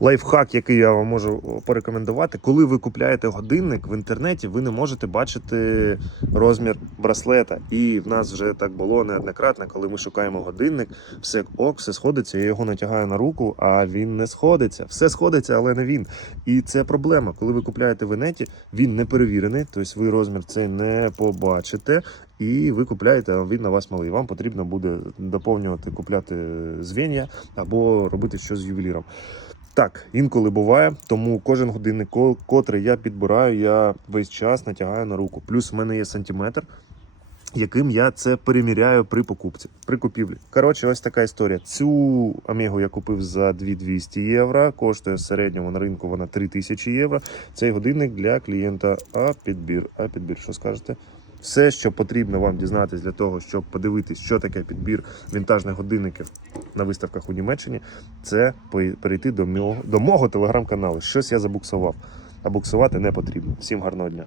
Лайфхак, який я вам можу порекомендувати, коли ви купляєте годинник в інтернеті, ви не можете бачити розмір браслета. І в нас вже так було неоднократно, коли ми шукаємо годинник, все ок, все сходиться. Я його натягаю на руку, а він не сходиться. Все сходиться, але не він. І це проблема. Коли ви купляєте в інеті, він не перевірений, тобто ви розмір цей не побачите. І ви купляєте, а він на вас малий. Вам потрібно буде доповнювати, купляти звіння або робити щось з ювеліром. Так, інколи буває, тому кожен годинник, ко- котрий я підбираю, я весь час натягаю на руку. Плюс в мене є сантиметр, яким я це переміряю при покупці, при купівлі. Коротше, ось така історія. Цю Омегу я купив за 2200 євро. Коштує в середньому на ринку вона 3000 євро. Цей годинник для клієнта. А підбір. А підбір, що скажете? Все, що потрібно вам дізнатись для того, щоб подивитись, що таке підбір вінтажних годинників на виставках у Німеччині, це перейти до мого, до мого телеграм-каналу. Щось я забуксував. А буксувати не потрібно. Всім гарного дня.